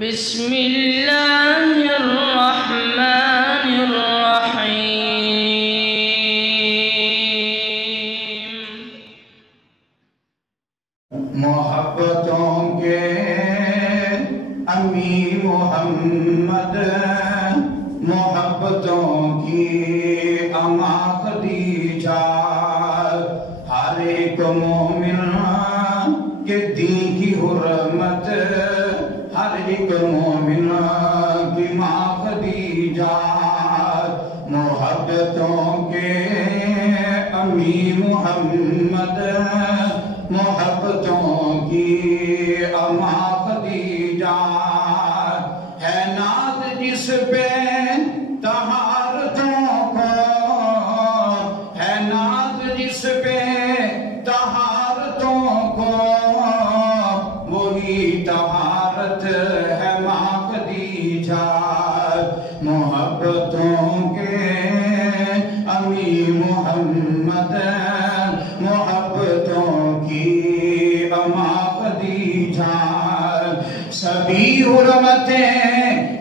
بسم اللہ الرحمن الرحیم۔ محبتوں کے امی محمد، محبتوں کی اماں خدیجہ، ہر ایک مومن کے دین کی حرمت، ہر ایک مومن کی ماں خدیجہ، محبتوں کے امی محمد، محبتوں کی اماں خدیجہ، ہے ناز جس پہ طہارتوں کو، ہے ناز جس پہ طہارتوں کو، وہی طہارت ہے ماں خدیجہ، محبتوں کے امی محمد، محبتوں کی اماں خدیجہ، سبھی حرمتیں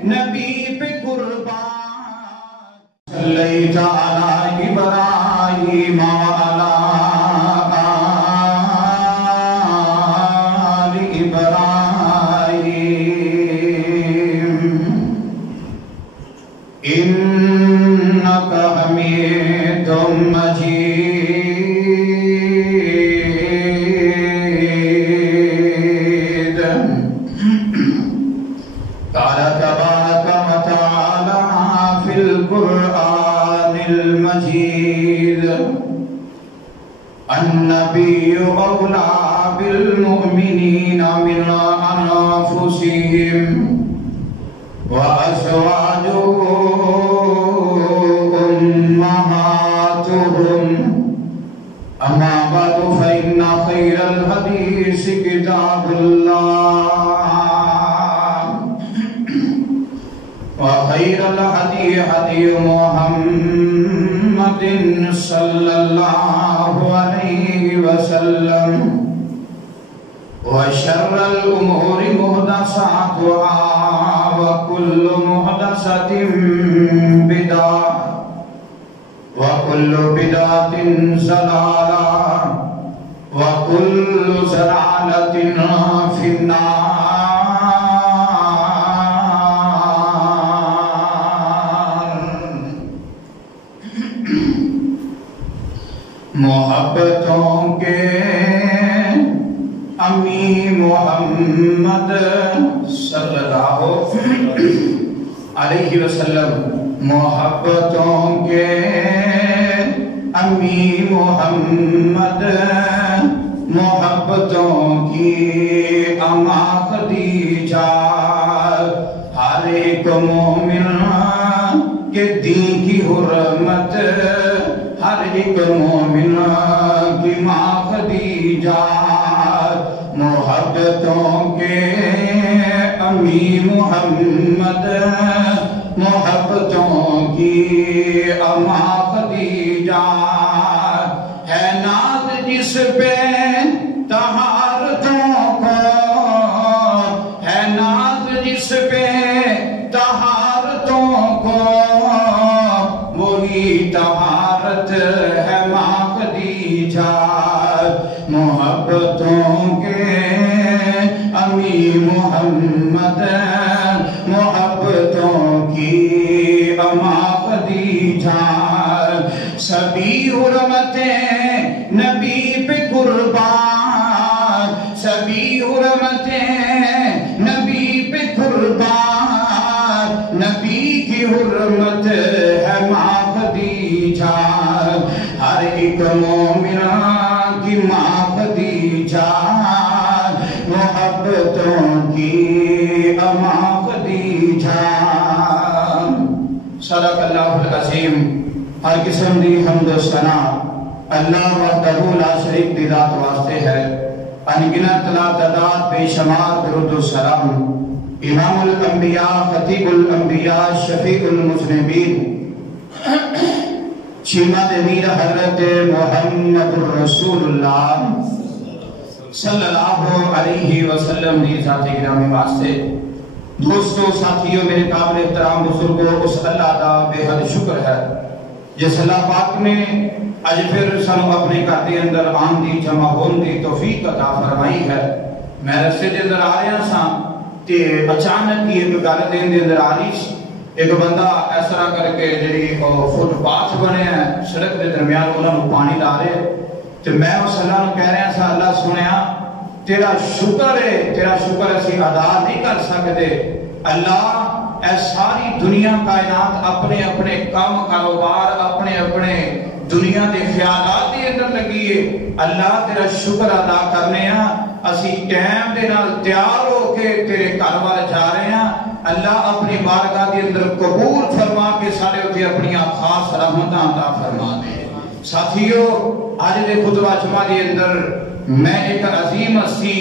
نبی پہ قربان، صلیت علی ابراہیم وعلی آل ابراہیم، انک حمید مجید، قال تبارک وتعالی فی القرآن المجید، النبی اولی بالمؤمنین من انفسہم وازواجہ امہاتہم، اما بعد فإن خیر الحدیث کتاب اللہ، وخیر الہدی ہدی محمد صلی اللہ علیہ وسلم، وشر الامور محدثاتها وكل محدثة بدعة وكل بدعة ضلالة وكل ضلالة في النار۔ محبتوں کے امی محمد صلی اللہ علیہ وسلم، محبتوں کے امی محمد، محبتوں کی اماں خدیجہ، ہر ایک مومن کے دین کی حرمت، ہر ایک مومن کی ماں خدیجہ، محبتوں کے امی محمد، محبتوں کی اماں خدیجہ، ہے ناز جس پہ طہارتوں کو، ہے ناز جس پہ طہارتوں کو، وہی طہارت ہے ماں خدیجہ، محبتوں کے امی محمد، محبتوں کی اماں خدیجہ، سبھی حرمتیں نبی پہ قربان، سبھی حرمتیں نبی پہ قربان، نبی کی حرمت ہے ماں خدیجہ، ہر ایک مومن کی ماں خدیجہ، محبتوں کی اماں خدیجہ۔ صدق اللہ العظیم۔ ہر قسم دی حمد و ثنا اللہ وحدہ لا شریک دی ذات واسطے ہے، انگنت لا تعداد بے شمار درود و سلام امام الانبیاء، خطیب الانبیاء، شفیع المذنبین، شیمہ امیر حضرت محمد الرسول اللہ صلی اللہ علیہ وسلم دی ذات گرامی واسطے دوستو ساتھیوں میرے قابل احترام بزرگوں اس اللہ کا بے حد شکر ہے جس اللہ پاک نے اج پھر سانو اپنے گھر دے اندر آن دی جمع ہون دی توفیق عطا فرمائی ہے۔ میں رستے دے اندر آ رہا سا تے اچانک ہی ایک گل دے اندر آ رہی سی، ایک بندہ اس طرح کر کے جڑی فٹ پاتھ بنے ہیں سڑک دے درمیان انہاں پانی لا رہے تے میں اس اللہ نو کہہ رہا سا اللہ سنیا تیرا شکر ہے، تیرا شکر اسی ادا نہیں کر سکتے اللہ، اے ساری دنیا کائنات اپنے اپنے کام کاروبار اپنے اپنے دنیا دے خیالات دے اندر لگیے، اللہ تیرا شکر ادا کرنے ہیں، اسی ٹائم دے نال تیار ہو کے تیرے گھر والے جا رہے ہیں، اللہ اپنی بارگاہ دے اندر قبول فرما کے سارے اتے اپنی خاص رحمتاں عطا فرما دے۔ ساتھیو آج دے خطبہ جمعہ دے اندر میں ایک عظیم ہستی،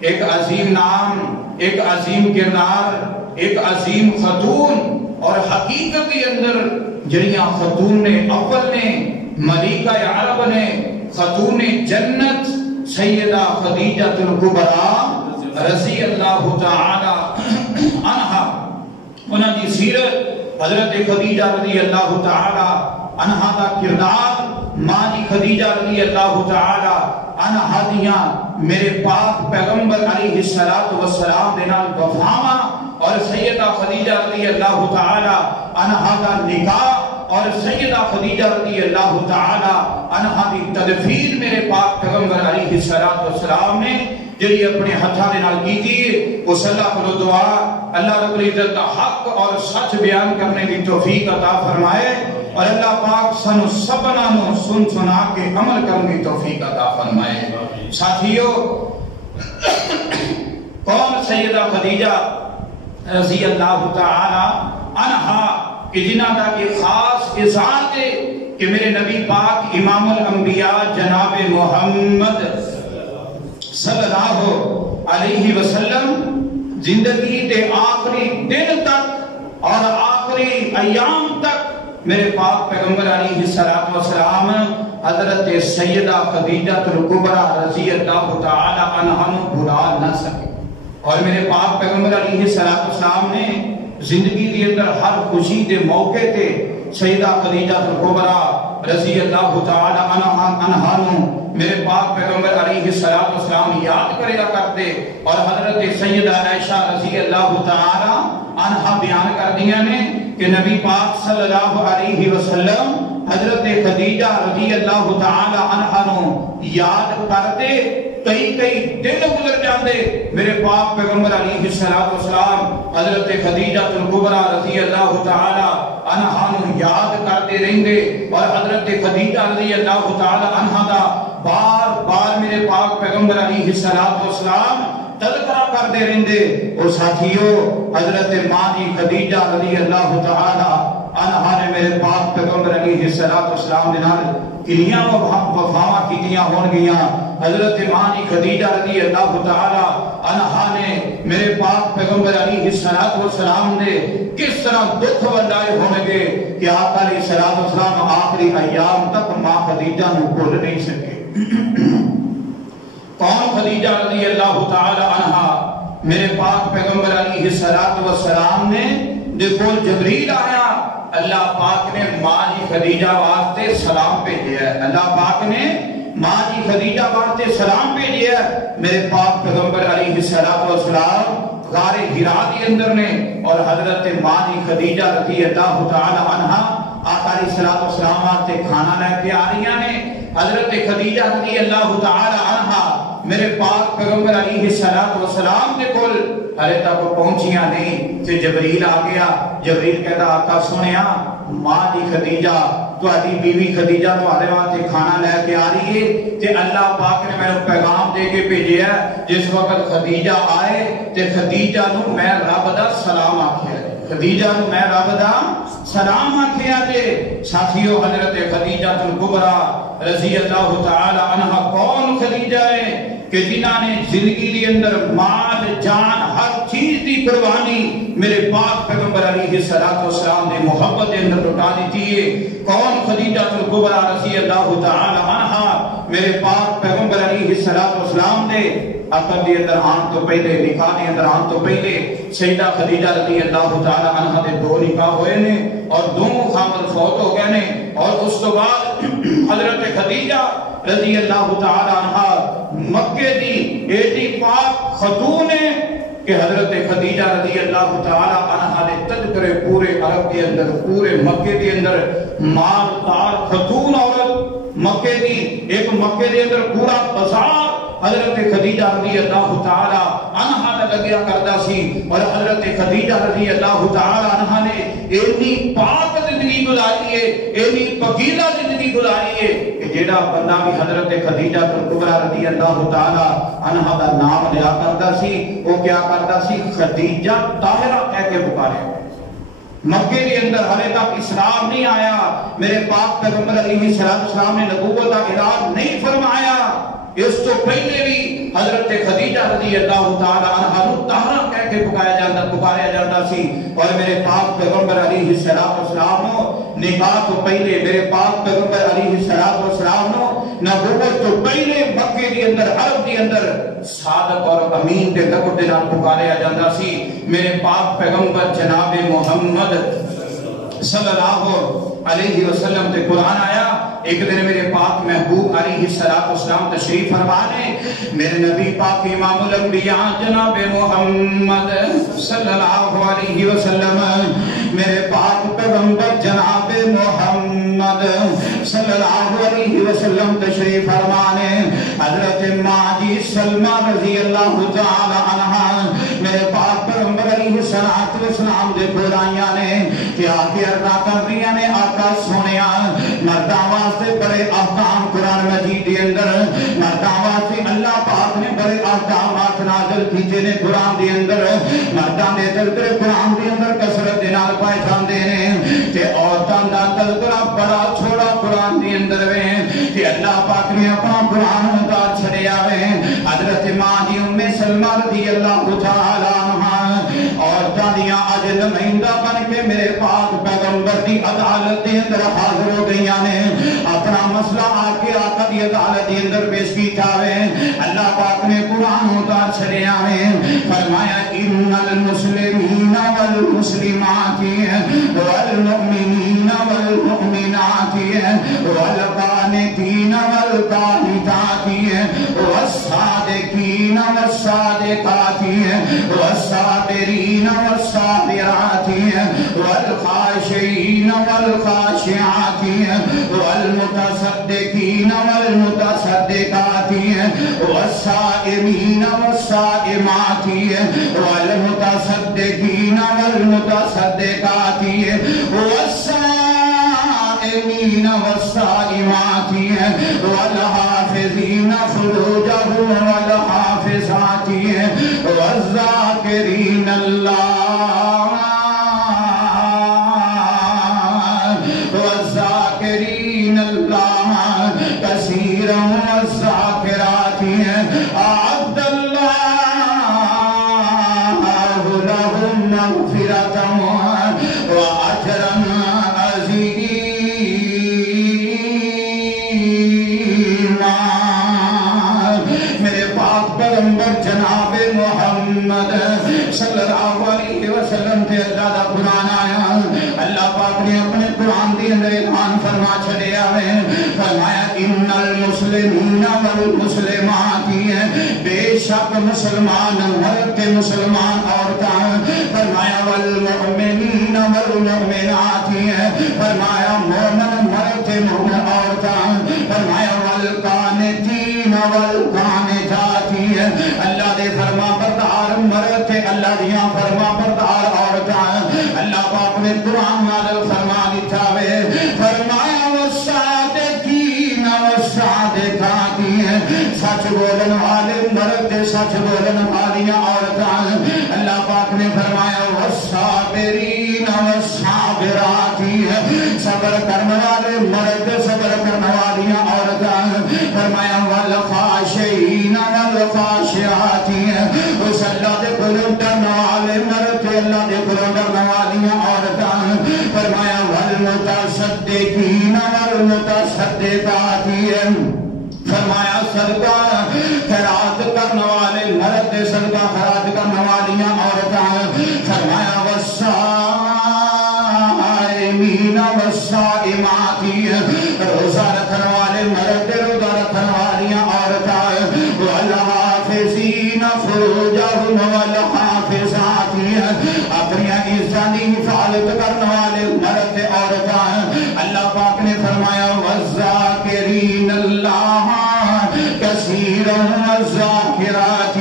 ایک عظیم نام، ایک عظیم کردار، ایک عظیم خاتون اور حقیقت کے اندر جڑیاں خاتون نے اول نے ملکہ عرب نے خاتون جنت سیدہ خدیجہ الکبریٰ رضی اللہ تعالی عنہا، انہاں دی سیرت حضرت خدیجہ رضی اللہ تعالی عنہا دا کردار، ماں جی خدیجہ رضی اللہ تعالی عنہا دیاں میرے پاک پیغمبر علیہ السلام دے نال وفاواں اور سیدہ خدیجہ رضی اللہ تعالی عنہا دا نکاح اور سیدہ خدیجہ رضی اللہ تعالی عنہا دی تدفین میرے پاک پیغمبر علیہ السلام نے جڑی اپنے ہتھاں دے نال کیتی اس اللہ کو دعا اللہ رب العزت کا حق اور سچ بیان کرنے کی توفیق عطا فرمائے اور اللہ پاک سنو سبنا نو سن سنا کے عمل کرنے کی توفیق عطا فرمائے۔ ساتھیو کون سیدہ خدیجہ رضی اللہ تعالی عنہا کہ جنہاں دا کہ خاص اذان دے کہ میرے نبی پاک امام الانبیاء جناب محمد صلی اللہ علیہ وسلم زندگی دے آخری دن تک اور آخری ایام تک میرے پاک پیغمبر علیہ السلام حضرت سیدہ خدیجہ الکبریٰ رضی اللہ تعالی عنہا بھلا نہ سکے، اور میرے پاک پیغمبر علیہ السلام نے زندگی کے اندر ہر خوشی دے موقع تے سیدہ خدیجہ الکبریٰ رضی اللہ تعالی عنہا میرے پاک پیغمبر علیہ السلام یاد کرے گا کرتے، اور حضرت سیدہ عائشہ رضی اللہ تعالی عنہا بیان کر دیا نے کہ نبی پاک صلی اللہ علیہ وسلم حضرت خدیجہ رضی اللہ تعالی عنہا یاد کرتے کئی دن گزر جاندے، میرے پاک پیغمبر علیہ السلام حضرت خدیجہ الکبریٰ رضی اللہ تعالی عنہا یاد کرتے رہندے، اور حضرت خدیجہ رضی اللہ تعالی عنہا دا بار بار میرے پاک پیغمبر علیہ السلام تذکرہ کرتے رہندے۔ اور ساتھیو حضرت ماں جی خدیجہ رضی اللہ تعالی عنہا نے میرے پاک پیغمبر علیہ السلام دے نال کنیاں وفاواں کیتیاں ہون گیاں۔ حضرت ماں جی خدیجہ رضی اللہ تعالی عنہا نے میرے پاک پیغمبر علیہ السلام دے کس طرح دکھ ونڈائے ہونے گے کہ آقا علیہ السلام آخری ایام تک ماں خدیجہ نو بھول نہیں سکے۔ کون خدیجہ رضی اللہ تعالی عنہا؟ میرے پاک پیغمبر علیہ السلام نے دیکھو جبریل آیا، اللہ پاک نے ماں جی خدیجہ واسطے سلام بھیجا ہے، اللہ پاک نے ماں جی خدیجہ واسطے سلام بھیجا ہے۔ میرے پاک پیغمبر علیہ السلام غار حرا کے اندر نے اور حضرت ماں جی خدیجہ رضی اللہ تعالی عنہا آقا علیہ السلام واسطے کھانا لے کے آ رہی ہیں۔ حضرت خدیجہ رضی اللہ تعالی عنہا میرے پاک پیغمبر علیہ السلام دے کول ہلے تک پہنچیاں نہیں کہ جبریل آ گیا۔ جبریل کہتا آقا سنیا ماں دی خدیجہ تہاڈی بیوی خدیجہ تہاڈے واسطے کھانا لے کے آ رہی ہے تے اللہ پاک نے مینوں پیغام دے کے بھیجیا ہے جس وقت خدیجہ آئے تے خدیجہ نو میں رب دا سلام آکھیا، خدیجہ نو میں رب دا سلام آکھیا تے ساتھیو حضرت خدیجہ الکبریٰ رضی اللہ تعالی عنہا کون خدیجہ ہے کہ جنہاں نے زندگی دے اندر مال جان ہر چیز دی قربانی میرے پاک پیغمبر علیہ السلام نے محبت دے اندر لٹا دیتی ہے. کون؟ خدیجہ الکبریٰ رضی اللہ تعالی عنہا. میرے پاک پیغمبر علیہ السلام نے عقد دے اندر آن تو پہلے، نکاح دے اندر آن تو پہلے سیدہ خدیجہ رضی اللہ تعالی عنہا دے 2 نکاح ہوئے نے اور دونوں خامد فوت ہو گئے نے. اور اس تو بعد حضرت خدیجہ رضی اللہ تعالی عنہا مکے دی ایڈی پاک خاتون ہے کہ حضرت خدیجہ رضی اللہ تعالی عنہا نے تذکرے پورے عرب کے اندر، پورے مکے کے اندر مالدار خاتون عورت مکے دی، ایک مکے کے اندر پورا بازار حضرت خدیجہ رضی اللہ تعالی عنہا نے لگیا کرتا سی. اور حضرت خدیجہ رضی اللہ تعالی عنہا نے اتنی پاک زندگی گزاری ہے، اتنی پاکیزہ زندگی گزاری ہے کہ جیڑا بندہ بھی حضرت خدیجہ الکبریٰ رضی اللہ تعالی عنہا دا نام لیا کرتا سی وہ کیا کرتا سی؟ خدیجہ طاہرہ کہہ کے پکارے. مکے کے اندر ہلے تک اسلام نہیں آیا. میرے پاک پیغمبر علیہ السلام نے نبوت کا اعلان نہیں فرمایا. اس تو پہلے بھی حضرت خدیجہ رضی اللہ تعالی عنہا طاہرہ کہہ کے پکاریا جاتا سی. اور میرے پاک پیغمبر علیہ السلام نکاح تو پہلے، میرے پاک پیغمبر علیہ السلام نبوت تو پہلے مکے کے اندر، عرب کے اندر صادق اور امین دے لقب دے نال پکاریا جاتا سی. میرے پاک پیغمبر جناب محمد صلی اللہ علیہ وسلم تے قرآن آیا. ایک دن میرے پاک محبوب علیہ السلام تشریف فرما نے. میرے نبی پاک امام الانبیاء جناب محمد صلی اللہ علیہ وسلم، میرے پاک پیغمبر جناب محمد صلی اللہ علیہ وسلم تشریف فرما نے. حضرت ماجی سلمہ رضی اللہ تعالی عنہا میرے پاک پیغمبر علیہ السلام دے کھولائیاں نے کیا کہ عرضہ کر دیا نے آقا سونیا مردہ واسطے بڑے احکام قرآن مجید دے اندر، مردہ واسطے اللہ پاک نے بڑے احکامات نازل کیتے نے قرآن دے اندر. مردہ نے تذکرے قرآن دے اندر کثرت دے نال پائے جاندے نے کہ عورتاں دا تذکرہ بڑا چھوڑا قرآن دے اندر وے کہ اللہ پاک نے اپنا قرآن اتار چھڑیا وے. حضرت ماں جی ام سلمہ رضی اللہ تعالی عنہا عورتاں دیاں اج نمائندہ بن کے میرے پاک پیغمبر دی عدالت دے اندر حاضر ہو گئیاں نے. اپنا مسئلہ آ کے آقا دی عدالت دے اندر پیش کیتا وے. اللہ پاک نے قرآن اتار چھڑیا وے. فرمایا ان المسلمین والمسلمات والمؤمنین والمؤمنات والقانتین والقانتات والصادقین والصادقات والصابرین والصابرات والخاشعین والخاشعات والمتصدقین والمتصدقات والصائمین والصائمات والمتصدقین والمتصدقات والصائمین والصائمات والحافظین فروجهم والحافظات والذاکرین اللہ والذاکرین اللہ کثیرا والذاکرات اعد اللہ لهم مغفرۃ واجرا عظیما. میرے پاک پیغمبر جناب محمد صلی اللہ علیہ وسلم تے اللہ دا قرآن آیا. اللہ پاک نے اپنے قرآن دے اندر اعلان فرما چھڑیا ہے. فرمایا ان المسلمین والمسلمات، بے شک مسلمان مرد مسلمان عورتاں. فرمایا والمؤمنین والمؤمنات، فرمایا مومن مرد مومن عورتاں. فرمایا والقانتین والقانتات، اللہ دے فرما بردار مرد اللہ دیاں فرما بردار عورتاں. اللہ پاک نے قرآن نازل فرما دیتا ہے. فرمایا والصادقین والصادقات، سچ بولن والے مرد سچ بولن والیاں عورتاں. اللہ پاک نے فرمایا والصابرین والصابرات، صبر کرنے والے مرد صبر کرنے والیاں عورتاں. فرمایا والخاشعین والخاشعات، اس اللہ دے قلوب ڈرنے والے مرد المتصدقات، فرمایا صدقہ خیرات کرنے والے مرد، صدقہ خیرات کرنے والیاں عورتاں، فرمایا والصائمین والصائمات، روزہ رکھنے والے مرد، روزہ رکھنے والیاں عورتاں، والحافظین فروجہم والحافظات، اپنی عزت کی حفاظت کرنے والے مرد عورتاں۔ اللہ پاک نے فرمایا والذاکرین اللہ کثیرا والذاکرات،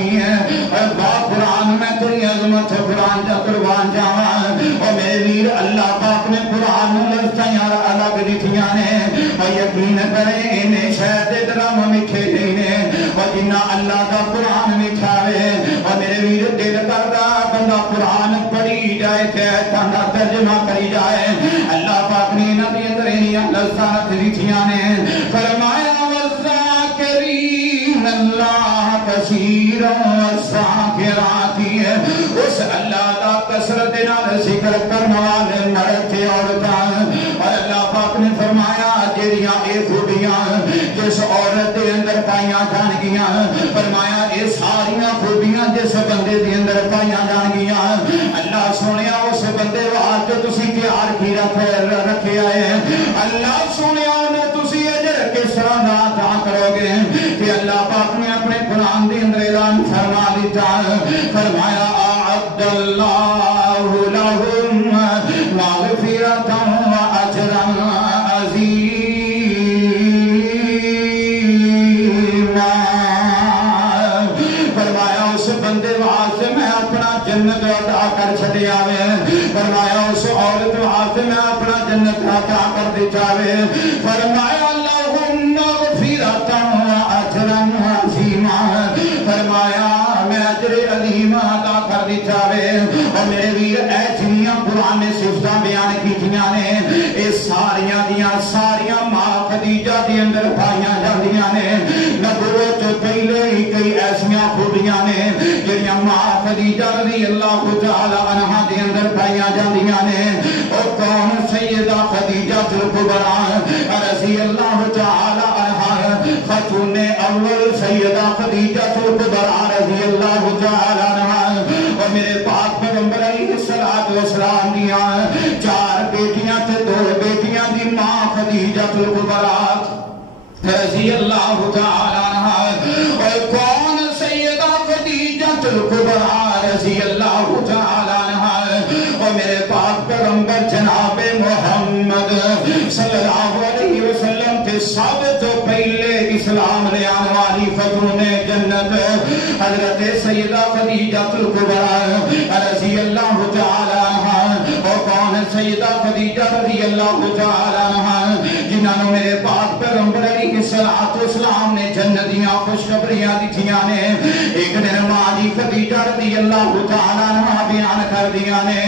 اور قرآن میں تیری عظمت قرآن جا قربان جاواں، اور میرے ویر اللہ پاک نے قرآن لفظاں یار الگ لکھیاں نے، اور یقین کریں انہیں شاید درم مٹھے دینے، اور جنہ اللہ کا قرآن مٹھاوے، اور میرے ویر دل کردہ بندہ قرآن پڑھی جائے تے تانا ترجمہ کری جائے۔ اللہ پاک نے نبی اندر انہیں لفظات لکھیاں نے، فرمایا والذاکرین اللہ کثیرا والذاکرات، اس اللہ کا کثرت نال ذکر کرنے والے مرد عورتاں۔ اور اللہ پاک نے فرمایا جیڑیاں اے خوبیاں جس عورت دے اندر پائیاں جان گیاں، فرمایا اے ساریاں خوبیاں جس بندے دے اندر پائیاں جان گیاں، اللہ سونیا اس بندے واسطے تسی تیار کی رکھے آئے، اللہ سونیا انہیں تسی اجر کس طرح عطا کرو گے کہ اللہ پاک نے اپنے قرآن دے اندر اعلان فرما دیتا، فرمایا اعد اللہ لہم مغفرۃ واجرا عظیما، فرمایا اس بندے واسطے میں اپنا جنت عطا کر چھڑیا وے، فرمایا اس عورت واسطے میں اپنا جنت عطا کر دیتا وے، فرمایا لہم مغفرۃ واجرا عظیما، فرمایا میں اجر عظیم عطا کر دیتا وے۔ اور میرے ویر ایچنیاں قرآن نے صفتاں بیان کیتیاں نے، اے ساریاں دیاں ساریاں ماں خدیجہ دی اندر پائیاں جاندیاں نے، نبوت تو پہلے ہی کئی ایسیاں خوبیاں نے جنیاں ماں خدیجہ رضی اللہ تعالی عنہا دی اندر پائیاں جاندیاں نے۔ اور کون سیدہ خدیجہ الکبریٰ رضی اللہ تعالی عنہا، خاتون اول سیدہ خدیجہ الکبریٰ رضی اللہ تعالی عنہا، اور میرے پاک پیغمبر علیہ السلام دیاں 4 بیٹیاں تے 2 بیٹیاں دی ماں خدیجہ الکبریٰ رضی اللہ تعالی عنہا۔ اور کون سیدہ خدیجہ الکبریٰ رضی اللہ تعالی عنہا، اور میرے پاک پیغمبر جناب محمد صلی اللہ علیہ وسلم کے سب تو پہلے اسلام لے آنے والی خاتون جنت حضرت سیدہ خدیجہ الکبریٰ رضی اللہ تعالی عنہا۔ اور کون سیدہ خدیجہ رضی اللہ تعالی عنہا جنہاں نے میرے پاک پیغمبر علیہ السلام نے جنتیاں خوشخبریاں دتیاں نے۔ ایک دن ماں جی خدیجہ رضی اللہ تعالی عنہا بیان کر دیا نے،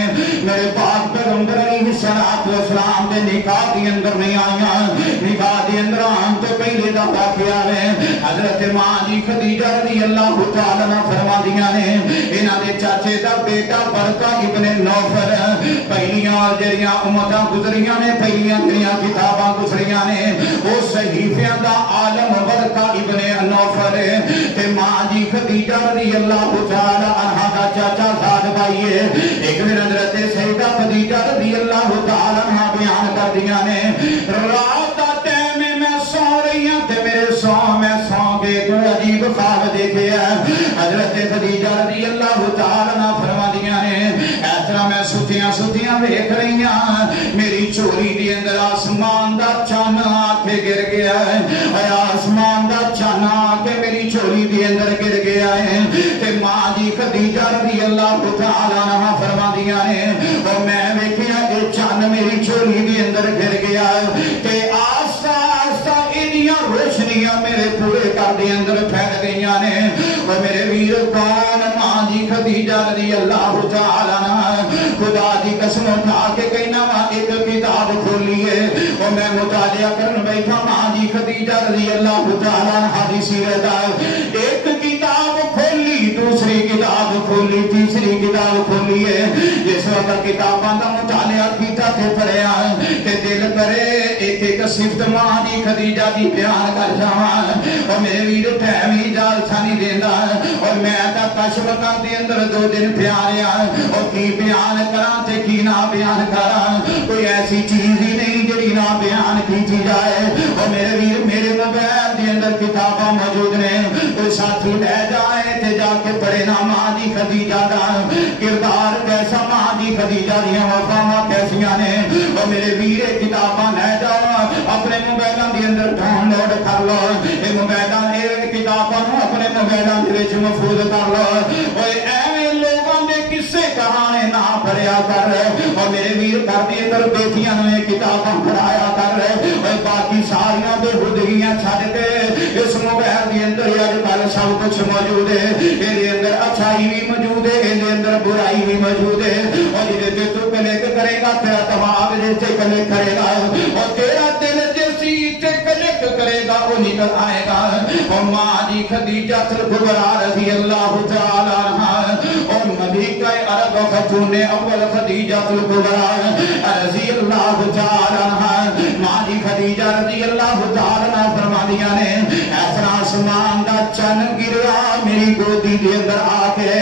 میرے پاک پیغمبر علیہ السلام دے نکاح دی اندر نہیں آئیاں، نکاح دی اندر آن تو پہلے دا واقعہ ہے، حضرت ماں جی خدیجہ رضی اللہ تعالی عنہ فرما دیا نے، انہاں دے چاچے دا بیٹا برقہ ابن نوفل، پہلیاں جڑیاں امتاں گزریاں نے، پہلیاں جڑیاں کتاباں گزریاں نے، وہ صحیفیاں دا عالم برقہ ابن نوفل تے ماں جی خدیجہ رضی اللہ تعالی عنہا دا چاچا ساتھ بھائی ہے۔ ایک دن حضرت سیدہ خدیجہ رضی اللہ تعالی عنہا بیان کر دیا نے، رات دا ٹائم میں سو رہی ہوں تے میرے سو میں سو کے تو عجیب خواب دیکھے ہیں۔ حضرت خدیجہ رضی اللہ تعالی عنہا فرما دیا نے، اس طرح میں ستیاں دیکھ رہی ہوں، میری چوری دی اندر آسمان دا چان آ کے گر گیا ہے، اور آسمان دا چان آ کے میری چوری دی اندر گر گیا ہے، تے ماں جی خدیجہ رضی اللہ تعالی عنہا فرما دیا نے، اور میں ویکھیا اے چان میری چوری دی اندر گر گیا ہے، تے آستا آستا انیاں روشنیاں میرے پورے گھر دے اندر پھیل گئیاں نے۔ اور میرے ویر کون ماں جی خدیجہ رضی اللہ تعالی عنہا، خدا دی قسم اٹھا کے کہنا وا ایک کتاب کھولی ہے، اور میں مطالعہ کرن بیٹھا ماں جی خدیجہ رضی اللہ تعالی عنہا دی سیرت، ایک کتاب کھولی، دوسری کتاب کھولی، تیسری دی کتاب کھولی ہے جس وقت کتاباں دا مطالعہ کیتا تے پڑھیا تے دل کرے ایک ایک صفت ماں دی خدیجہ دی بیان کر جاواں اور میرے ویر ٹائم ہی اجازت نہیں دیندا اور میں تا کشمکاں دے اندر 2 دن پیاریا اور کی بیان کراں تے کی نہ بیان کراں کوئی ایسی چیز ہی نہیں جڑی نہ بیان کی جائے اور میرے ویر میرے موبائل دے اندر کتاباں موجود نے کوئی ساتھی لے جائے تے جا کے پڑھے نا ماں دی خدیجہ دا کردار کیسا ماں دی خدیجہ دیاں وفاواں کیسیاں نے اور میرے ویر کتاباں لے جاؤ اپنے موبائلاں دے اندر ڈاؤن لوڈ کر لو اے موبائلاں اے کتاباں اپنے موبائلاں دے وچ محفوظ کر لو اوے ایویں لوگاں دے قصے کہانے نہ پڑھیا کر اور میرے ویر گھر دے اندر بیٹیاں نوں کتاباں پڑھایا کر اور باقی ساریاں بے خودگیاں چھڈ کے اس موبائل دے اندر اج کل سب کچھ موجود ہے اے اندر اچھائی بھی موجود ہے اے اندر برائی بھی موجود ہے اور جے تے تو کلک کرے گا تیرا دماغ جے تے کلک کرے گا اور تیرا دل جیسی تے کلک کرے گا وہ نکل آئے گا اور ماں جی خدیجہ الکبریٰ رضی اللہ تعالی عنہا اور ملکہ عرب خاتون اول خدیجہ الکبریٰ رضی اللہ تعالی عنہا ماں جی خدیجہ رضی اللہ تعالی عنہ فرمانیاں نے ایسا آسمان دا چن گریا میری گودی دے اندر آ کے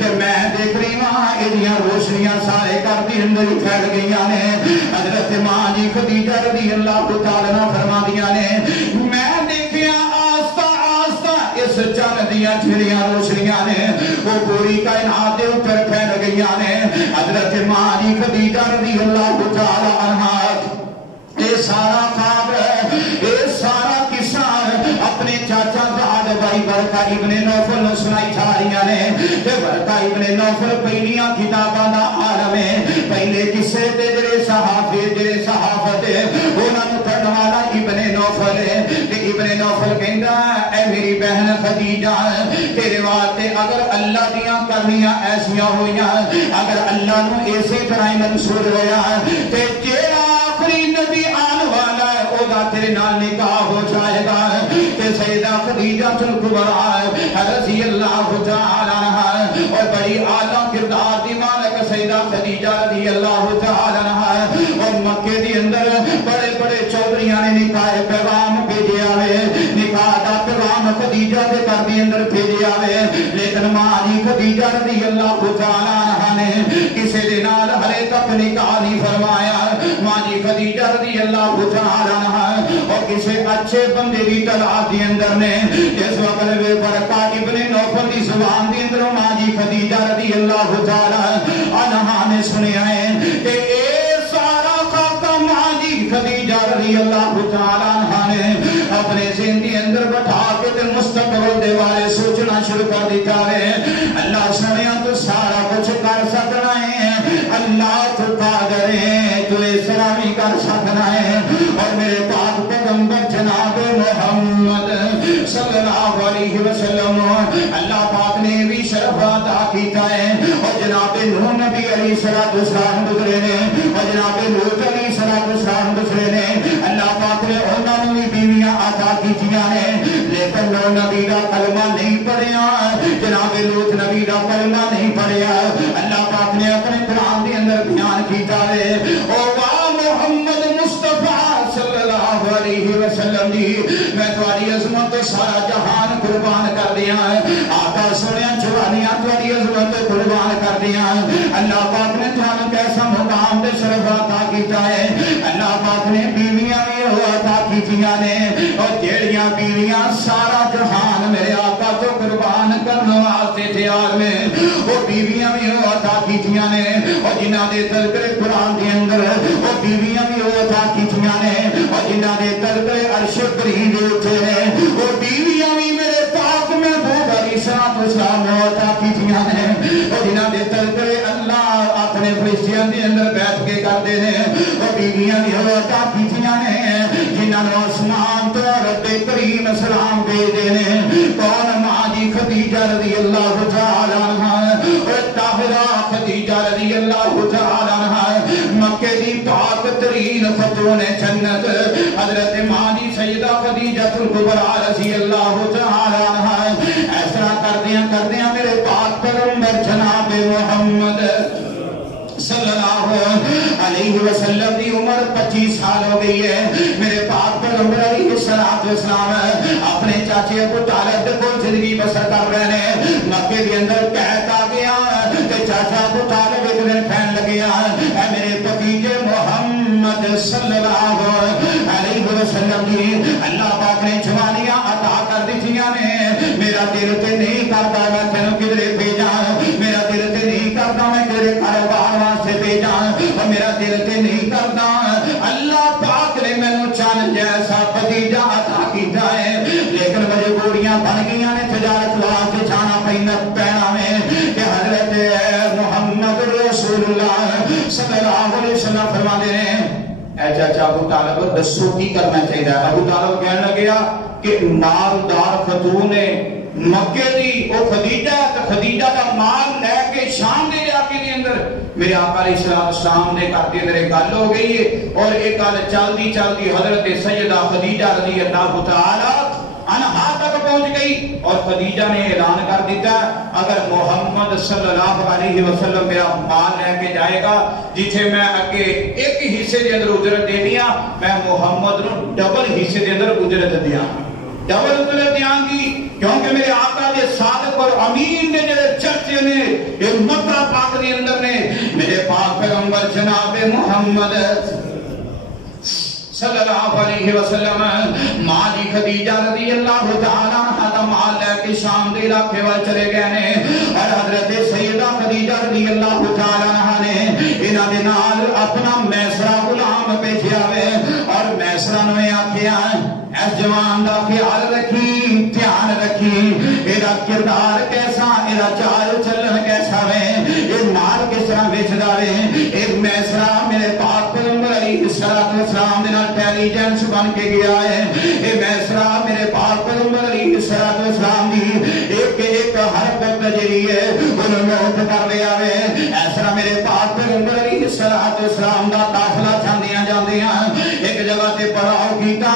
کہ میں دیکھ رہی ماں ایدیاں روشنیاں سارے گھر دے اندر پھیل گئیاں نے حضرت ماں جی خدیجہ رضی اللہ تعالی عنہ فرمانیاں نے میں دیکھیا آستہ آستہ اس چن دیاں چھڑیاں روشنیاں نے وہ پوری کائنات دے اوپر پھیل گئیاں نے حضرت ماں جی خدیجہ رضی اللہ تعالی عنہ اے سارا خواب اے سارا قصہ اپنے چاچا زاد بھائی برکہ ابن نوفل نو سنائی جا رہی نے کہ برکہ ابن نوفل پہلیاں کتاباں دا عالم ہے پہلے قصے تے جڑے صحافت انہاں نوں پڑھن والا ابن نوفل ہے تے ابن نوفل کہندا اے میری بہن خدیجہ تیرے واسطے اگر اللہ دیاں کرنیاں ایسیاں ہویاں اگر اللہ نو اسی طرح منظور ہویا تے جیڑا آخری نبی آن والا ہے او دا تیرے نال نکاح ہو جائے گا کہ سیدہ خدیجہ الکبریٰ رضی اللہ تعالی عنہا اور بڑی اعلیٰ کردار دی مالک سیدہ خدیجہ رضی اللہ تعالی عنہا اور مکے دی اندر بڑے بڑے چودھریاں نے نکاح پیغام بھیجے آوے نکاح دا پیغام خدیجہ دے گھر دی اندر بھیجے آوے لیکن ماں جی خدیجہ رضی اللہ تعالی عنہا نے کسے دے نال ہلے تک نکاح نہیں فرمایا ماں جی خدیجہ رضی اللہ تعالی عنہا اور کسے اچھے بندے دی تلاش دی اندر نے اس وقت وے برکہ ابن نوفل دی زبان دی اندر ماں جی خدیجہ رضی اللہ تعالی عنہا نے سنیا ہے کہ اے سارا خاکہ ماں جی خدیجہ رضی اللہ تعالی عنہا نے اپنے ذہن دی اندر بٹھا کے تے مستقبل دے بارے سوچنا شروع کر دیتا ہے اللہ سنیا تو سارا کچھ کر سکنا ہے اللہ تو قادر ہے تو اس طرح بھی کر سکنا ہے اور میرے پاک پیغمبر جناب محمد صلی اللہ علیہ وسلم اللہ پاک نے بھی شرف عطا کیتا ہے اور جناب نوح نبی علیہ السلام گزرے نے اور جناب لوط علیہ السلام گزرے نے اللہ پاک نے انہوں نے بھی بیویاں عطا کیتیاں نے لیکن نوح نبی دا کلمہ نہیں پڑھیا جناب لوط نبی دا کلمہ نہیں پڑھیا اللہ پاک نے اپنے قرآن دے اندر بیان کیتا ہے او واہ محمد مصطفیٰ صلی اللہ علیہ وسلم جی میں تمہاری عظمت سارا جہان قربان کر دیا آقا سنیا جوانیاں تمہاری عظمت قربان کر دیا اللہ پاک نے تمہیں کیسا مقام دے شرف عطا کیتا ہے اللہ پاک نے بیویاں بھی عطا کیتیاں نے اور جیڑیاں بیویاں سارا جہان میرے آقا تو قربان کرنے واسطے تیار میں وہ بیویاں بھی عطا کیتیاں نے اور جنہاں دے تذکرے قرآن دے اندر وہ بیویاں بھی عطا کیتیاں نے اور جنہاں دے تذکرے عرش کریم دے اٹھے ہیں وہ بیویاں بھی میرے پاک محبوب علیہ السلام عطا کیتیاں نے اور جنہاں دے تذکرے اللہ اپنے فرشتیاں دے اندر بیٹھ کے کرتے ہیں وہ بیویاں بھی عطا کیتیاں نے جنہاں نے آسمان تو رب کریم سلام بھیجے نے کون ماں جی خدیجہ رضی اللہ تعالی عنہا اور طاہرہ خدیجہ رضی اللہ تعالی عنہا مکے دی پاک ترین خاتون جنت حضرت ماں جی سیدہ خدیجہ الکبریٰ رضی اللہ تعالی عنہا اس طرح کردیاں میرے پاک پیغمبر جناب محمد صلی اللہ علیہ وسلم کی عمر 25 سال ہو گئی ہے. میرے پاک پیغمبر علیہ السلام اپنے چاچے ابو طالب کو زندگی بسر کر رہے ہیں. مکے کے اندر قحط آ گیا کہ چاچا ابو طالب ایک دن کہنے لگے اے میرے بھتیجے محمد صلی اللہ علیہ وسلم کی اللہ پاک نے جوانیاں عطا کر دیتیاں نے. میرا دل تے نہیں کرتا میں تینوں کدھر بھیجا, میرا دل تے نہیں کرتا میں تیرے کاروبار واسطے بھیجا, اور میرا دل تے نہیں کرتا اللہ پاک نے مینوں چن جیسا بھتیجا عطا کیتا ہے. لیکن مجبوریاں بن گئیاں نے تجارت واسطے جانا پینا میں کہ حضرت محمد رسول اللہ صلی اللہ علیہ وسلم فرماتے ہیں اے چاچا ابو طالب دسو کی کرنا چاہیے. ابو طالب کہنے لگیا کہ مالدار خاتون نے مکے دی او خدیجہ تے خدیجہ دا مال لے کے شام دے علاقے دے اندر میرے آقا علیہ السلام نے گھر دے اندر گل ہو گئی ہے, اور ایک گل چلدی چلدی حضرت سیدہ خدیجہ رضی اللہ تعالی عنہا تک پہنچ گئی, اور خدیجہ نے اعلان کر دیتا اگر محمد صلی اللہ علیہ وسلم میرا مال لے کے جائے گا جتھے میں اگے ایک حصے دے اندر اجرت دے دیا, میں محمد نو ڈبل حصے دے اندر اجرت دیا, ڈبل اجرت دیاں گی, کیونکہ میرے آقا دے صادق اور امین دے جڑے چرچے نے یہ مکہ پاک دے اندر نے میرے پاک پیغمبر جناب محمد صلی اللہ علیہ وسلم مالی خدیجہ رضی اللہ تعالی عنہا دا مال لے کے شام دے علاقے وال چلے گئے نے, اور حضرت سیدہ خدیجہ رضی اللہ تعالی عنہا نے انہاں دے نال اپنا میسرہ غلام بھیجیا وے, اور میسرہ نو آکھیا اس جوان دا خیال رکھی, دھیان رکھی, ایدا کردار کیسا, ایدا چال چلن کیسا وے, اے مال کس طرح بیچدا وے. ایک میسرہ میرے پاک پیغمبر علیہ السلام دے نال انٹیلیجنس بن کے گیا ہے. اے میسرہ میرے پاک پیغمبر علیہ السلام دی ایک حرکت جڑی ہے انہوں نوٹ کر لیا وے. اس طرح میرے پاک پیغمبر علیہ السلام دا قافلہ چاندیاں جاندیاں ایک جگہ تے پڑاؤ کیتا,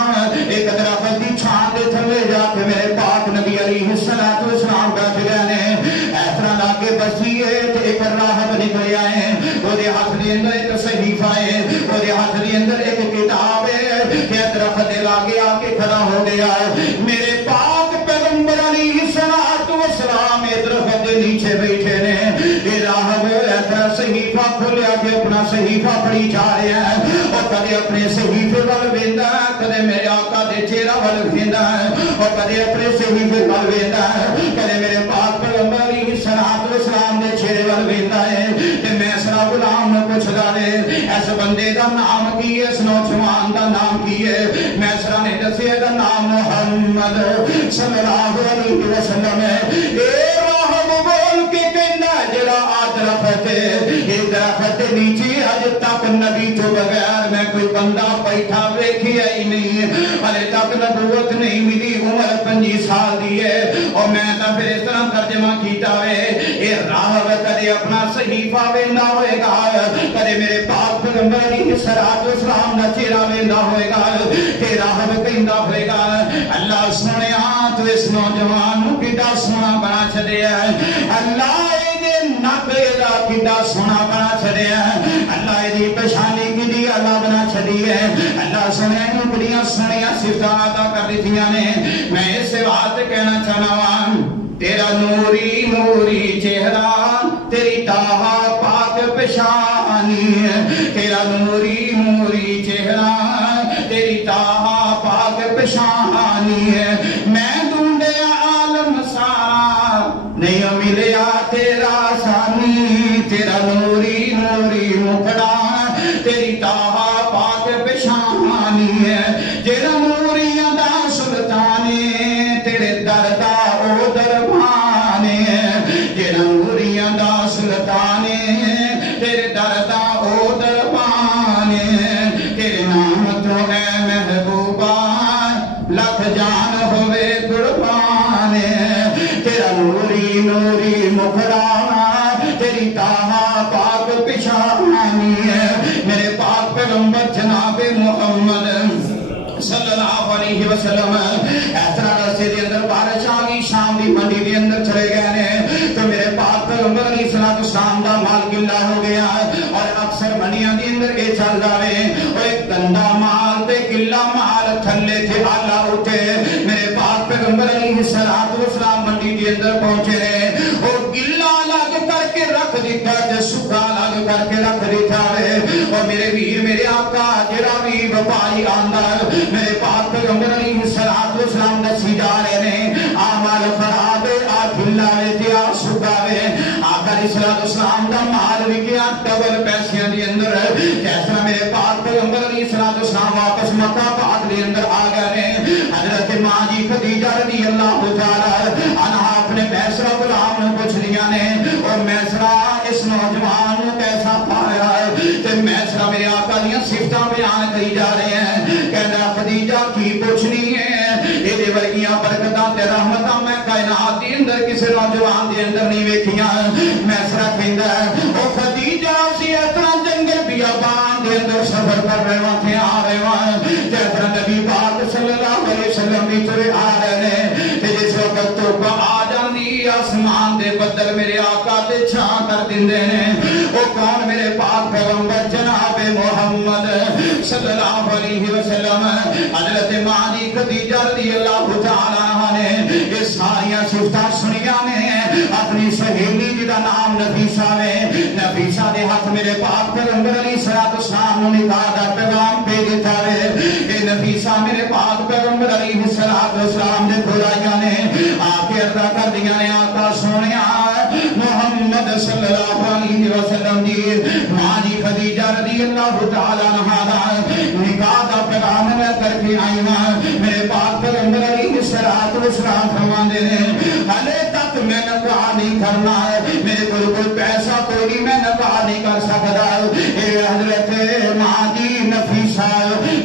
ایک درخت دی چھان دے تھلے جا کے میرے پاک نبی علیہ السلام بیٹھ گئے نے. اس طرح لاگے بسی ہے تے ایک راہب نکل آئے, او دے ہاتھ دے اندر ایک صحیفہ ہے, او دے ہاتھ دے اندر ایک کتاب ہے کہ درخت دے لاگے آ کے کھڑا ہو گیا. میرے پاک پیغمبر علیہ السلام درخت دے نیچے بیٹھے نے. یہ راہب ایسا صحیفہ کھولیا کہ اپنا صحیفہ پڑھی جا رہا ہے, اور کدے اپنے صحیفے وال ویندا ہے, کدے میرے آقا دے چہرہ وال ویندا ہے, اور کدے اپنے صحیفے وال ویندا ہے, کدے میرے پاک پیغمبر علیہ السلام دے چہرے وال ویندا ہے. تے میں سرا غلام نو پوچھدا ہے اس بندے دا نام کی ہے, اس نوجوان دا نام کی ہے. میں سرا نے دسیا دا نام محمد صلی اللہ علیہ وسلم ہے. اے راہب بول کے کہندا جڑا درخت یہ درخت نیچے اج تک نبی تو بغیر میں کوئی بندہ بیٹھا ویکھیا ہی نہیں, ہلے تک نبوت نہیں ملی, عمر 25 سال دی ہے. اور میں تا پھر اس طرح ترجمہ کیتا وے اے راہب کدے اپنا صحیفہ ویندا ہوئے گا, کدے میرے پاک پیغمبر علیہ السلام دا چہرہ ویندا ہوئے گا, کہ راہب کہندا ہوئے گا اللہ سونیا تو اس نوجوان نو کیڈا سونا بنا چھڈیا ہے, اللہ نک دا کیڈا سونا بنا چھڈیا ہے, اللہ دی پہچانی کیڈی اللہ بنا چھڈی ہے. اللہ سونے نو بڑیاں سونیاں صفتاں عطا کر دتیاں نے. میں اس بات کہنا چاہنا وا تیرا نوری نوری چہرہ تیری تاہا پاک پہچانی ہے, تیرا نوری نوری چہرہ تیری تاہا پاک پہچانی ہے. میں ڈھونڈیا عالم سارا نہیں ملیا تیرا سانی, تیرا نوری نوری مکھڑا تیری تاہا پاک پہچانی ہے. جیڑا نوریاں دا سلطانے تیرے دردا او دربانے, جیڑا نوریاں دا سلطانے تیرے دردا او دربانے. تیرے نام تو اے محبوبہ لکھ جان ہوئے قربانے, تیرا نوری نوری مکھڑا تیری تاہا پاک پہچانی ہے. میرے پاک پیغمبر جناب محمد صلی اللہ علیہ وسلم اس طرح رستے دے اندر بارش آ گئی, شام دی منڈی دے اندر چلے گئے نے. تو میرے پاک مال گلا ہو گیا اور اکثر منیاں دی اندر یہ چل جاوے اور ایک گندا مال تے گلا مال تھلے تے آلہ اٹھے میرے پاک پیغمبر علیہ السلام منڈی دی اندر پہنچے اور گلا لگ کر کے رکھ دیتا تے سکھا لگ کر کے رکھ دیتا ہے اور میرے ویر میرے آقا جڑا بھی وپاری آندا میرے پاک پیغمبر علیہ السلام دسی جا رہے ہیں آمال خراب آ گلا وے تے آ سکھا وے آقا علیہ السلام دا مال وکیا ڈبل پیسیاں دی اندر جیسا میرے پاک پیغمبر علیہ السلام واپس مکہ پاک دے اندر آ گئے ہیں حضرت ماں جی خدیجہ رضی اللہ تعالی عنہا اپنے میسرہ غلام نو پوچھ لیا نے اور میسرہ اس نوجوان نے کیسا پایا ہے تے میسرہ میرے آقا دیاں صفتاں بیان کری جا رہے ہیں کہنا خدیجہ کی پوچھنی ہے یہ ورگیاں برکتاں تے رحمتاں میں کائنات دی اندر کسی نوجوان دے اندر نہیں ویکھیاں میسرہ کہندا ہے او خدیجہ اسی اتنا جنگل بیابان دے اندر سفر کر رہے وہاں تھے آ رہے وہاں جیسا نبی پاک صلی اللہ علیہ وسلم بھی ترے آ رہے ہیں تے جس وقت تو آ جاندی آسمان دے بدل میرے آقا تے چھاں کر دیندے ہیں او کون میرے پاک پیغمبر جناب محمد صلی اللہ علیہ وسلم حضرت ماں جی خدیجہ رضی اللہ تعالی عنہا نے یہ ساریاں صفتاں سنیاں نے اپنی سہیلی جدا نام نفیسہ میں نفیسہ دے ہاتھ میرے پاک پیغمبر علیہ السلام نے نکاح دا پیغام بھیج دیتا ہے کہ نفیسہ میرے پاک پیغمبر علیہ السلام نے بلائیاں نے آپ کے عرضہ کر دیا نے آقا سونیا محمد صلی اللہ علیہ وسلم جی ماں جی خدیجہ رضی اللہ تعالی عنہا نکاح دا پیغام میں کر کے آئی ہوں میرے پاک پیغمبر علیہ السلام فرماندے نے حالے تک میں نکاح نہیں کرنا ہے میرے کوئی پیسہ کوئی میں نکاح نہیں کر سکتا اے حضرت ماں جی نفیسہ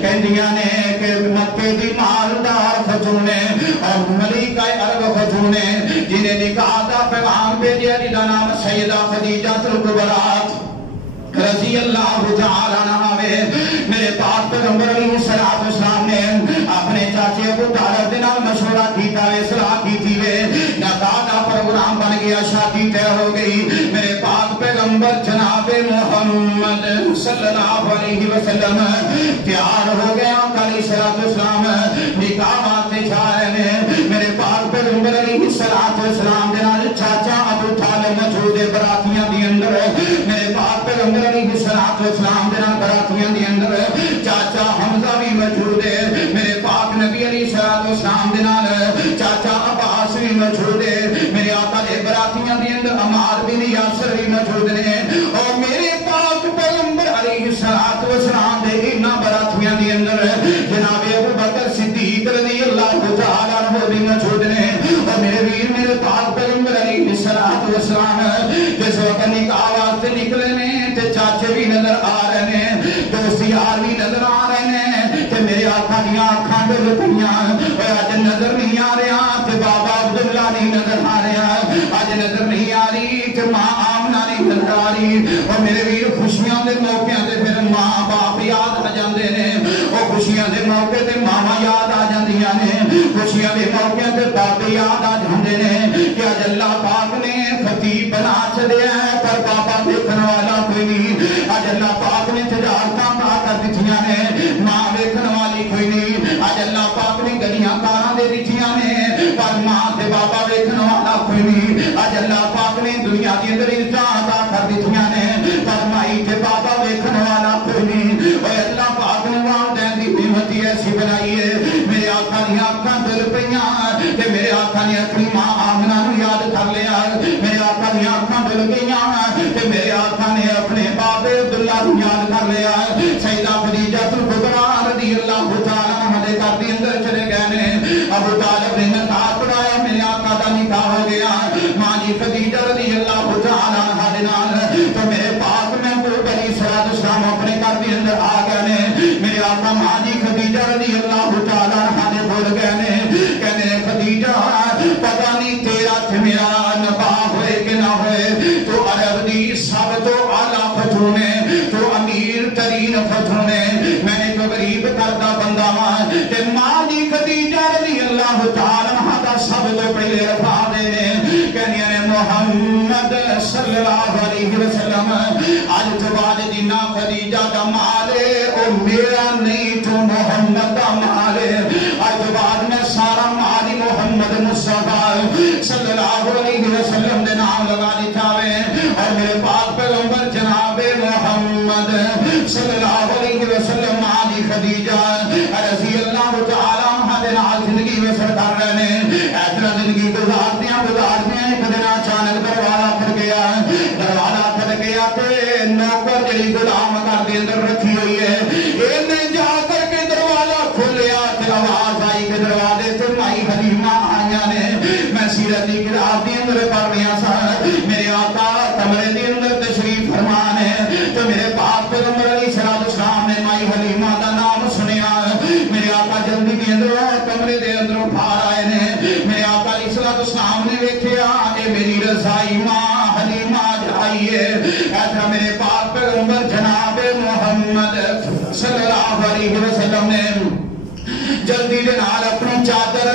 کہندیاں نے کہ مکے دی مالدار خاتونے اور ملکہ عرب خاتونے جنہیں نکاح دا پیغام بھیجا جدا نام سیدہ خدیجہ الکبریٰ رضی اللہ تعالی عنہا میرے پاک پیغمبر علیہ السلام نے اپنے چاچے ابو طالب دے نال مشورہ کیتا ہے صلاح کی تھی نکاح دا پروگرام بن گیا شادی طے ہو گئی میرے پاک پیغمبر جناب محمد صلی اللہ علیہ وسلم تیار ہو گیا علیہ السلام نکاح واسطے جا رہے ہیں میرے پاک پیغمبر علیہ السلام دے نال چاچا ابو طالب موجود براتیاں دی اندر میرے پاک پیغمبر علیہ السلام دے نال براتیاں دی اندر چاچا حمزہ بھی موجود ہے میرے پاک نبی علیہ السلام دے نال چاچا عباس بھی موجود ہے میرے آقا دے براتیاں دی اندر عمار بن یاسر بھی موجود ہیں اور میرے پاک پیغمبر علیہ السلام دے انہاں براتیاں دی اندر جناب ابو بکر صدیق رضی اللہ تعالی عنہ بھی موجود ہیں اور میرے ویر میرے پاک پیغمبر علیہ السلام جس وقت نکاح واسطے نکلے نے تے چاچے بھی نظر آ رہے ہیں دوست یار بھی نظر آ رہے ہیں تے میرے آقا دیاں اکھاں ڈل پئیاں اوے اج نظر نہیں آ رہا تے بابا عبداللہ نہیں نظر آ رہا اج نظر نہیں آ رہی تے ماں آمنہ نہیں نظر آ رہی اور میرے ویر خوشیاں دے موقعے تے پھر ماں باپ یاد آ جاندے نے او خوشیاں دے موقعے تے ماما یاد آ جاندیاں نے خوشیاں دے موقعے تے بابے یاد آ جاندے نے کہ اج اللہ پاک نے خطیب بنا چھڈیا ہے پر بابا دیکھن والا کوئی نہیں اج اللہ پاک نے تجارتاں پا کر دتیاں نے ماں ویکھن والی کوئی نہیں اج اللہ پاک نے گلیاں کاراں دے دتیاں نے پر ماں تے بابا ویکھن والا کوئی نہیں اج اللہ پاک نے دنیا دی اندر عزت عطا کر دتیاں نے پر مائی تے بابا ویکھن والا کوئی نہیں اوے اللہ پاک نے والدین دی قیمت ایسی بنائی ہے میرے آقا دی اکھاں دل پئیاں تے میرے آقا نے اپنی ماں آمنہ نو یاد کر لیا میرے آقا دی اکھاں دل گئیاں تے میرے آقا نے اپنے بابے عبداللہ نو یاد کر لیا سیدہ خدیجہ الکبریٰ رضی اللہ تعالی عنہا دے گھر دی اندر چلے گئے نے ابو طالب نے نکاح پڑھایا میرے آقا دا نکاح ہو گیا ماں جی خدیجہ رضی اللہ تعالی عنہا دے نال تو میرے پاک محبوب علیہ السلام اپنے گھر دی اندر آ گئے نے میرے آقا ماں جی خدیجہ رضی اللہ تعالی عنہا دے بول گئے نے کہنے خدیجہ پتہ نہیں تیرا تے میرا نکاح ہوئے کہ نہ ہوئے تو عرب دی سب تو اعلیٰ فتونے تو امیر ترین فتونے میں نے تو غریب کردہ بندہ ہاں کہ ماں جی خدیجہ رضی اللہ تعالی عنہ دا سب تو پہلے رفع دے نے کہنے محمد صلی صلی اللہ علیہ وسلم آج تو بعد دینا خدیجہ دا مالے او میرا نہیں تو محمد دا مالے آج تو بعد میں سارا مالی محمد مصطفیٰ صلی اللہ علیہ وسلم دے نام لگا دیتا ہے اور میرے پاک پیغمبر جناب محمد صلی اللہ علیہ وسلم آدھی خدیجہ رضی اللہ تعالیٰ عنہ دے نال زندگی میں سرکار رہنے ایسا زندگی گزارتیاں ایک دن اچانک دروازہ پھٹ گیا تے نوکر جڑی غلام گھر دے اندر رکھی ہوئی ہے انہیں جا کر کے دروازہ کھولیا تے آواز آئی کہ دروازے تے مائی حلیمہ آیا نے میں سیرت کی کتاب دے اندر پڑھ رہا سا میرے آقا کمرے دے اندر تشریف فرمان ہے تو میرے پاک پیغمبر علیہ السلام نے مائی حلیمہ دا نام سنیا میرے آقا جلدی کے اندر کمرے دے اندر باہر آئے نے میرے آقا علیہ السلام نے دیکھیا اے میری رضائی ماں حلیمہ جائیے ایسا میرے پاک پیغمبر جناب محمد صلی اللہ علیہ وسلم نے جلدی دے نال اپنی چادر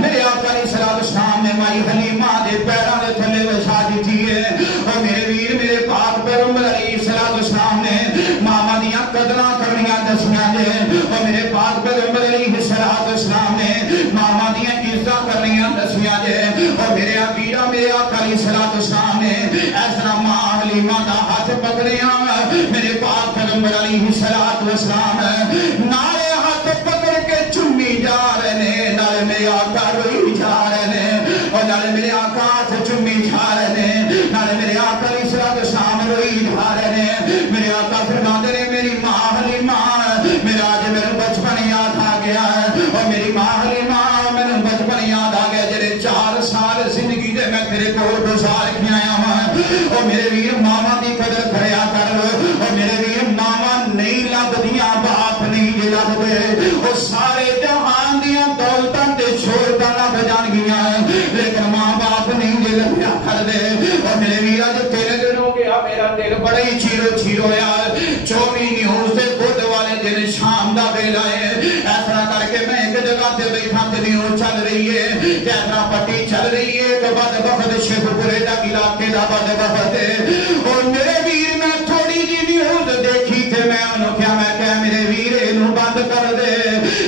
میرے آقا علیہ السلام نے مائی حلیمہ دے پیروں دے تھلے وچھا دی ہے اور میرے ویر میرے پاک پیغمبر علیہ السلام نے ماما دیاں قدراں کرنیاں دسیاں دے اور میرے پاک پیغمبر علیہ السلام نے ماما دیاں عزت کرنیاں دسیاں دے اور میرے آقا میرے آقا علیہ السلام نے اس طرح ماں حلیمہ دا ہاتھ پکڑیا میرے پاک پیغمبر علیہ السلام نالے ہاتھ پکڑ کے چمی جا رہے نالے میرے آقا روئی جا رہے اور نالے میرے آقا ہاتھ چمی جا رہے نالے میرے آقا علیہ السلام روئی جا رہے میرے آقا فرماتے نے میری ماں حلیمہ میرا آج میرے بچپن یاد آ گیا اور میری ماں حلیمہ میرے بچپن یاد آ گیا جڑے 4 سال زندگی دے میں تیرے کو گزار کے آیا ہوں اور میرے ویر ماما دی قدر کریا کر اور میرے ویر ماما نہیں لبدیاں باپ نہیں جے لبدے وہ سارے جہان دیاں دولتاں تے شہرتاں لب جان گیاں لیکن ماں باپ نہیں جے لبیا کر دے اور میرے ویر اج تیرے دن ہو گیا میرا دل بڑا ہی چیرو یار 24 نیوز دے بدھ والے دن شام دا ویلا ہے ایسا کر کے میں ایک جگہ تے بیٹھا تے نیوز چل رہی ہے کیمرہ پٹی چل رہی ہے کہ بد بخت شیخ پورے دا علاقے دا بد بخت ہے اور میرے ویر میں تھوڑی جی نیوز دیکھی تے میں انہوں کیا میں کہا میرے ویر انہوں بند کر دے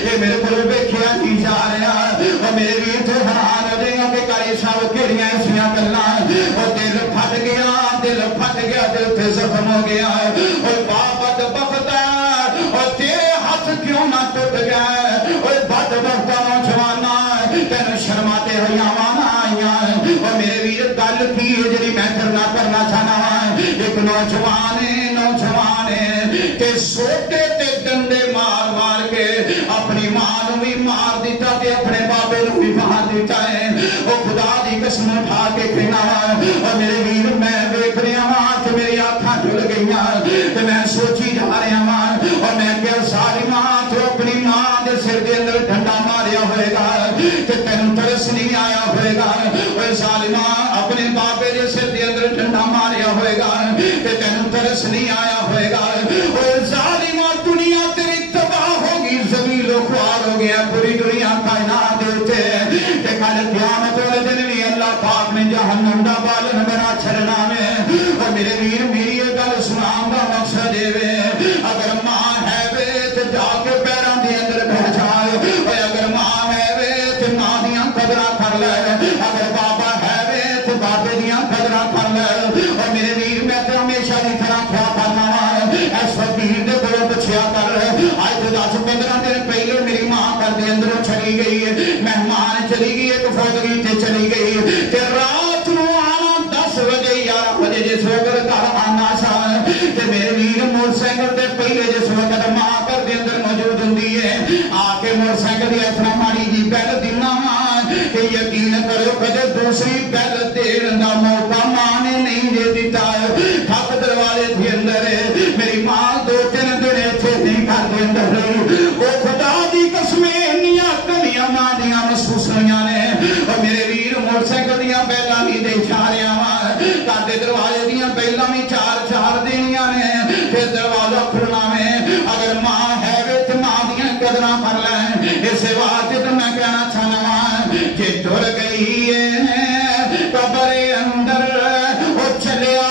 یہ میرے کو بیکھیا کی جا رہا اور میرے ویر تو حران ہو دے گا کہ کاری صاحب کیڑیاں اسیاں کرنا اور دل پھٹ گیا دل تے زخم ہو گیا اور بابت بخت اور تیرے ہاتھ کیوں نہ ٹوٹ گیا اور بد بخت نوجوانا تین شرماتے حیاوانا آئیاں اور میرے ویر گل کی ہے جنہی میں کرنا چاہنا ایک نوجوان تے سوٹے تے ڈنڈے مار کے اپنی ماں نو بھی مار دیتا تے اپنے بابے نو بھی مار دیتا ہے وہ خدا دی قسم اٹھا کے کہنا اور میرے ویر میں دیکھ رہا ہوں کہ میری آنکھاں جھل گئیاں تے میں سوچی جا رہا ہوں اور میں کیا ساری ماں تو اپنی ماں دے سر دے اندر ڈنڈا ماریا ہوئے گا کہ تینوں ترس نہیں آیا ہوئے گا اور ظالمہ اپنے بابے دے سر دے اندر ڈنڈا ماریا ہوئے گا کہ تینوں ترس نہیں آیا ہوئے گا اور ظالمہ دنیا تیری تباہ ہوگی زمین و خوار ہو گیا پوری دنیا کائنات دیتے کہ کل قیامت والے دن بھی اللہ پاک نے جہنم دا بالن بنا چھڑنا میں اور میرے ویر میری یہ گل سنان دا مقصد ہے اگر ماں ہے وے تو جا کے پیران دے اندر بیٹھ جائے اور اگر ماں ہے وے تو ماں دیاں قدرہ کر لے اگر بابا ہے وے تو بابے دیاں قدرہ کر لے اور میرے ویر میں تو ہمیشہ دی طرح کیا کرنا ہے اس فقیر دے بڑوں بچیا کر آج تو 10-15 دن پہلے میری ماں کر دے اندروں چلی گئی مہمان چلی گئی ایک فوتگی تے چلی گئی کہ رات نو آنا 10 بجے 11 بجے جس وقت گھر آنا سا کہ میرے ویر موٹر سائیکل تے پہلے جس وقت ماں کر دے اندر موجود ہوندی ہے آ کے موٹر سائیکل دی اتنا ماڑی جی بیل دینا کہ یقین کرو کدے دوسری بیل دین دا موقع ماں نے نہیں دے دیتا تھک دروازے تھے اندر میری ماں 2-3 دن ایتھے نہیں کر دے اندر وہ خدا دی قسمیں انیاں کمیاں ماں دیاں محسوس ہویاں نے اور میرے ویر موٹر سائیکل دیاں بیلاں بھی دے چھاریاں کر دے دروازے دیاں بیلاں بھی 4 دینیاں نے پھر دروازہ کھلنا میں اگر ماں ہے وے ماں دیاں قدراں کر لیں اس واسطے تو میں کہنا چاہنا کہ ٹر گئی ہے قبر اندر وہ چلیا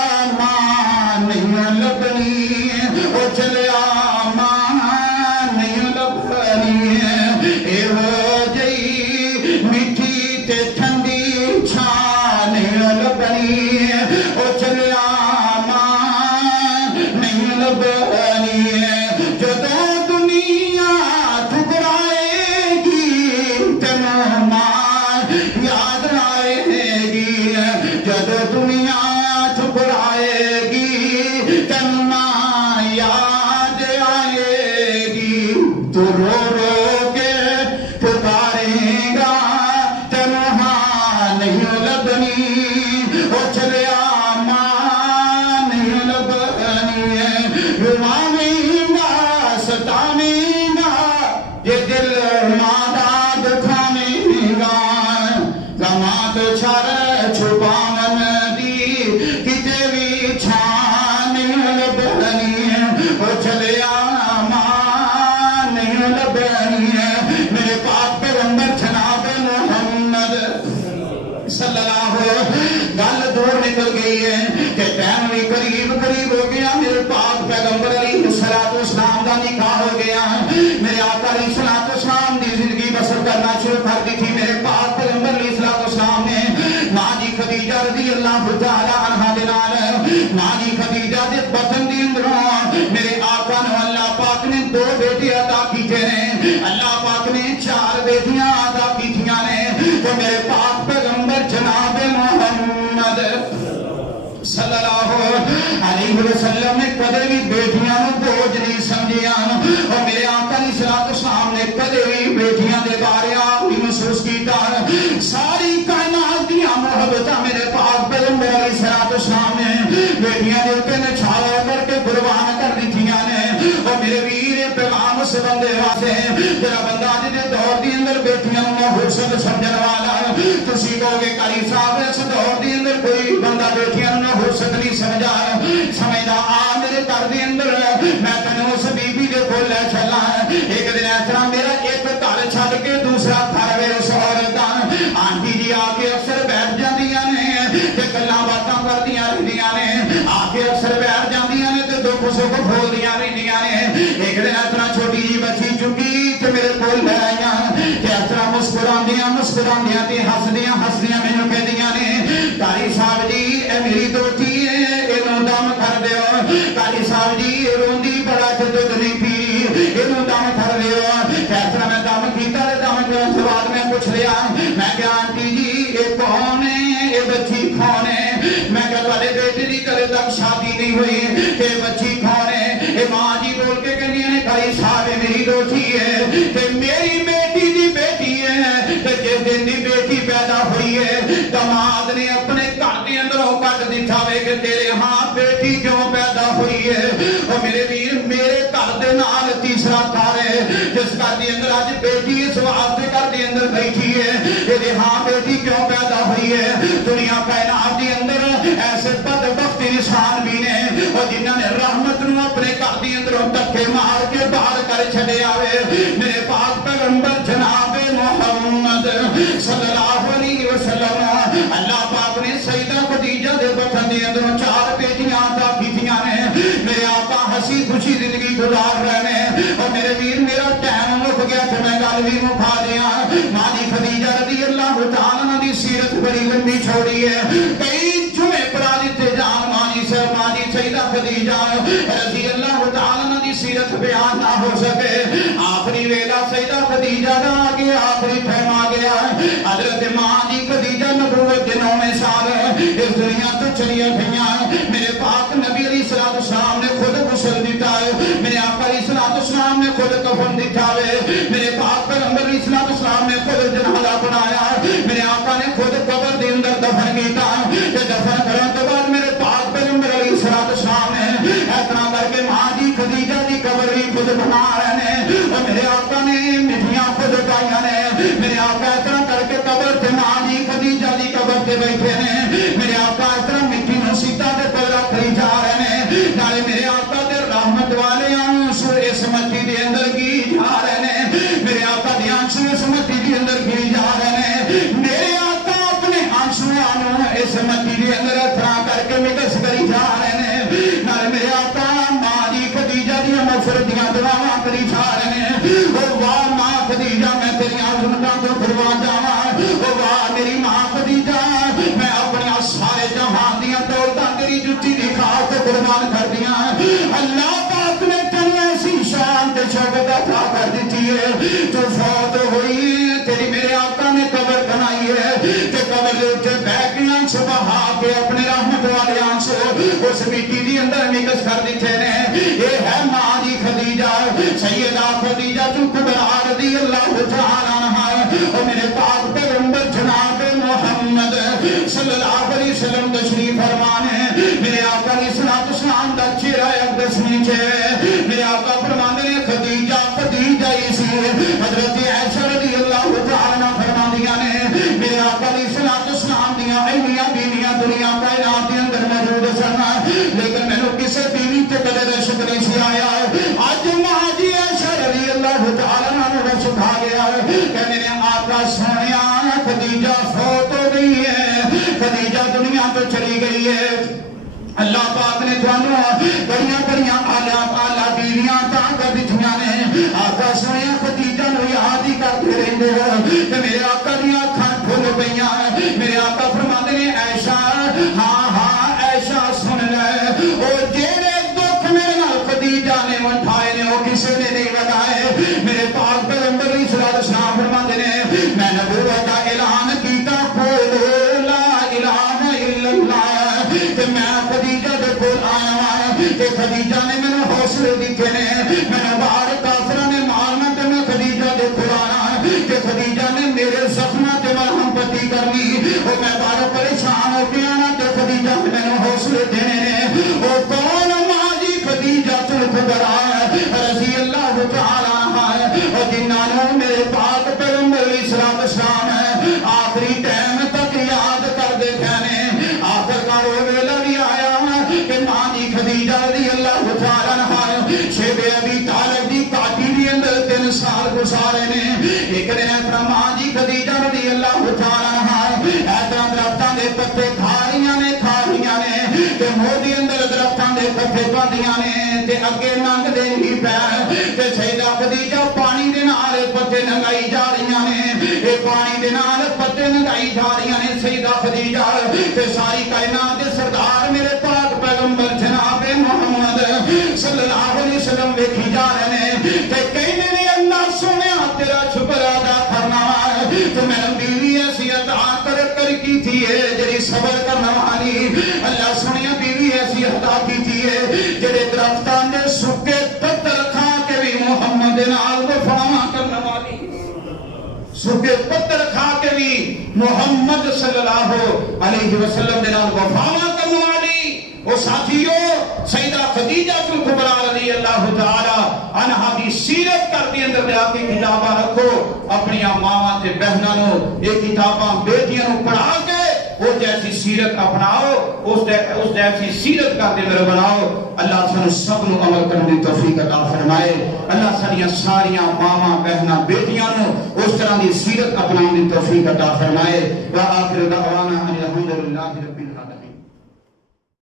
لبنی جدو دنیا ٹھکرائے گی تینوں ماں یاد آئے گی جدو دنیا ٹھکرائے گی تینوں ماں یاد آئے گی تو رو رو کے پکارے گا تینوں ہاں نہیں لبنی او چلیا ماں نہیں لبنی روائیں گا ستائیں گا یہ دل ماں دکھائیں گا زمات چھر چھپاون دی کتے بھی چھان نہیں لبنی او چلیا ماں نہیں لبنی میرے پاک پیغمبر جناب محمد صلی اللہ گل دور نکل گئی ہے کہ ٹائم بھی قریب ہو گیا میرے پاک پیغمبر علیہ السلام کا نکاح ہو گیا میرے آقا علیہ السلام دی زندگی بسر کرنا شروع کر دی تھی میرے پاک پیغمبر علیہ السلام نے ماں جی خدیجہ رضی اللہ تعالی عنہا دے نال ماں جی خدیجہ دے بطن دی اندروں میرے آقا نے اللہ پاک نے 2 بیٹے عطا کیتے نے اللہ پاک نے 4 بیٹیاں عطا کیتیاں نے تو میرے پاک پیغمبر جناب محمد صلی اللہ علیہ وسلم نے کدے بھی بیٹیاں نو بوجھ نہیں سمجھیا اور میرے آقا علیہ السلام نے کدے بھی بیٹیاں دے بارے آپ بھی محسوس کیتا ساری کائنات دیا محبتہ میرے پاک پیغمبر علیہ السلام نے بیٹیاں دے اوپر نچھاوا کر کے قربان کر دیتیاں نے اور میرے ویر پیغام اس بندے واسطے جڑا بندہ جے دور دی اندر بیٹیاں نو حسن سمجھن والا تسی کہو گے قاری صاحب اس دور دی اندر کوئی بندہ بیٹیاں نو حسن نہیں سمجھا سمجھدا آ میرے گھر دے اندر میں تینوں اس بی بی دے کول لے چلا ایک دن اس طرح میرا ایک گھر چھڈ کے دوسرا گھر وے اس عورت آنٹی جی آ کے اکثر بیٹھ جاندیاں نے تے گلاں باتاں کردیاں رہندیاں نے آ کے اکثر بیٹھ جاندیاں نے تے دکھ سکھ بولدیاں رہندیاں نے ایک دن اس طرح چھوٹی جی بچی چکی تے میرے کول لے آئیاں تے اس طرح مسکراندیاں تے ہسدیاں مینوں کہندیاں نے قاری صاحب جی اے میری دوتی ہے اینوں دم کر دیو قاری صاحب جی روندی بڑا تے دودھ نہیں پی اینوں دم کر دیو اس طرح میں دم کیتا تے دم کرن تو بعد میں پوچھ لیا میں کہ آنٹی جی اے کون ہے اے بچی کون ہے میں کہ تواڈے بیٹے دی کدے تک شادی نہیں ہوئی تے بچی کون ہے اے ماں جی بول کے کہندیاں نے قاری صاحب میری دوتی ہے تے میری بیٹی دی بیٹی ہے تے جس دن دی بیٹی پیدا ہوئی ہے دماد نے اپنے گھر دے اندروں کٹ دتا وے کہ تیرے ہاں بیٹی کیوں پیدا ہوئی ہے اور میرے ویر میرے گھر دے نال تیسرا گھر ہے جس گھر دے اندر اج بیٹی اس واسطے گھر دے اندر بیٹھی ہے تیرے ہاں بیٹی کیوں پیدا ہوئی ہے دنیا کائنات دے اندر ایسے بدبخت انسان بھی نے اور جنہاں نے رحمت نو اپنے گھر دے اندروں دھکے مار کے باہر کر چھڈے آوے میرے پاک پیغمبر جناب محمد صلی اللہ علیہ وسلم اللہ پاک نے سیدہ خدیجہ دے بطن دے اندروں 4 بیٹیاں عطا کیتیاں نے میرے آقا ہنسی خوشی زندگی گزار رہے ہیں اور میرے ویر میرا ٹائم مک گیا تو میں گل بھی مکا دیا ماں دی خدیجہ رضی اللہ تعالیٰ عنہ دی سیرت بڑی لمبی چھوڑی ہے کئی جمعے پڑھا دیتے جان ماں جی سیدہ خدیجہ رضی اللہ تعالیٰ عنہ دی سیرت بیان نہ ہو سکے آخری ویلا سیدہ خدیجہ دا آگے آخری ٹائم آ گیا حضرت ماں جی خدیجہ نبوت کے 9 سال اس دنیا تو چلیے گئیاں میرے پاک نبی علیہ السلام نے خود غسل دیتا ہے میرے آقا علیہ السلام نے خود کفن دیتا ہے میرے پاک پیغمبر علیہ السلام نے خود جنازہ بنایا میرے آقا نے خود قبر دے اندر دفن کیتا کہ دفن کرنے کے بعد میرے پاک پیغمبر علیہ السلام نے اتنا کر کے ماں جی خدیجہ دی قبر بھی خود بنا رہے ہیں اور میرے آقا نے مٹیاں خود پائیاں نے میرے آقا اتنا کر کے قبر تے ماں جی خدیجہ دی قبر تے بیٹھے نے میرے آقا اتنا مٹی نو سیدھا تے پل رکھ جا رہے ہیں نالے میرے آقا دے رحمت والے آنسو اس مٹی دے اندر کی جا رہے ہیں میرے آقا دے آنسو اس مٹی دے اندر کی جا رہے ہیں میرے آقا اپنے آنسو اس مٹی دے اندر اتنا کر کے مکس کری جا رہے ہیں نالے میرے آقا ماں جی خدیجہ دی مغفرت دیاں دعاواں کری جا رہے ہیں او واہ ماں خدیجہ میں تیری عظمتاں تو قربان جاواں او واہ میری ماں خدیجہ میں اپنے سارے جہان دیاں دولتاں تیری جُتی دی خاطر قربان کر دیاں اللہ طاقت عطا کر دیتی ہے. تو فوت ہوئی تیری میرے آقا نے قبر بنائی ہے کہ قبر دے اتے بیٹھیاں سے بہا کے اپنے رحمت والے آنسو اس مٹی دی اندر مکس کر دیتے ہیں. یہ ہے ماں دی خدیجہ سیدہ خدیجہ کبریٰ رضی اللہ تعالیٰ عنہا. اور میرے پاک پیغمبر جناب محمد صلی اللہ علیہ وسلم تشریف فرمانے میرے آقا علیہ السلام دا چہرہ اقدس نیچے میرے آقا فرمانے خدیجہ خدیجہ اسی حضرت عائشہ رضی اللہ تعالیٰ فرماندیاں نے میرے آقا علیہ السلام دیاں علمیاں بیویاں دنیا کائنات کے اندر موجود سن لیکن میں نے کسے بیوی تے قدر عشق نہیں سی آیا. آج مہاجی عائشہ رضی اللہ تعالیٰ نے رشق آ گیا کہ میرے آقا سونیا خدیجہ فوت ہو گئی ہے, خدیجہ دنیا تو چلی گئی ہے. اللہ پاک نے توانوں بڑیاں بڑیاں آلہ بیویاں تا کر دتیاں نے. آقا سونیا خدیجہ نو یاد ہی کرتے رہندے ہو کہ میرے آقا دی اکھاں کھل پئیاں. میرے آقا فرماندے نے عائشہ ہاں ہاں عائشہ سن لے او جڑے دکھ میرے نال خدیجہ نے اٹھائے نے او کسے نے نہیں لگائے. میرے پاک پیغمبر علیہ السلام فرماندے نے میں نبوت کا اعلان کیتا قولوا لا الہ الا اللہ کہ میں خدیجہ دے کول آیا ہوں کہ خدیجہ نے میں حوصلے دیتے نے میں باہر کافراں نے مارنا تے میں خدیجہ دے کول آیا کہ خدیجہ نے میرے زخماں تے مرہم پٹی کرنی او میں باہر پریشان ہو کے آنا تے خدیجہ نے میں حوصلے دینے نے. او کون ماں جی خدیجہ کبریٰ رضی اللہ تعالیٰ عنہا اور جنہوں میرے پاک پیغمبر علیہ السلام آخری ٹائم تک یاد کر دے کہنے آخر کا وہ ویلا بھی آیا کہ ماں جی خدیجہ رضی اللہ تعالیٰ عنہا شیب ابی طالب دی کاٹی دی اندر 3 سال گزارے نے. ایک دن اپنا ماں جی خدیجہ رضی اللہ تعالیٰ عنہا ایتنا درختاں دے پتے کھا رہیاں نے کہ منہ دی اندر درختاں دے پتے پاندیاں نے تے اگے ننگ دے ہی پیر تے سیدہ خدیجہ پانی دے نال پتے ننگائی جا رہیاں نے. اے پانی دے نال پتے ننگائی جا رہیاں نے سیدہ خدیجہ تے ساری کائنات دے سردار میرے پاک پیغمبر جناب محمد صلی اللہ علیہ وسلم ویکھی جا رہے ہیں تے کہنے نے اللہ سونیا تیرا شکر ادا کرنا ہے تو میں بیوی ایسی عطا کر کی تھی ہے جڑی صبر کرنا والی. اللہ سونیا بیوی ایسی عطا کی تھی ہے جڑے درختاں دے سکے پتر کھا کے بھی محمد نال وفا کرنا والی. سکے پتر کھا کے بھی محمد صلی اللہ علیہ وسلم دے نال وفا کرنا والی. وہ ساتھیو سیدہ خدیجہ کبریٰ رضی اللہ تعالی عنہا دی سیرت کرتے اندر دے آکے کتاباں رکھو اپنی ماواں تے بہناں نو یہ کتاباں بیٹیاں نو پڑھا کے وہ جیسی سیرت اپناؤ اس جیسی سیرت کا دل بناؤ. اللہ سن سب نو عمل کرنے دی توفیق عطا فرمائے. اللہ سنیاں ساریاں ماواں بہناں بیٹیاں نو اس طرح دی سیرت اپنانے دی توفیق عطا فرمائے. وآخر دعوانا ان الحمدللہ رب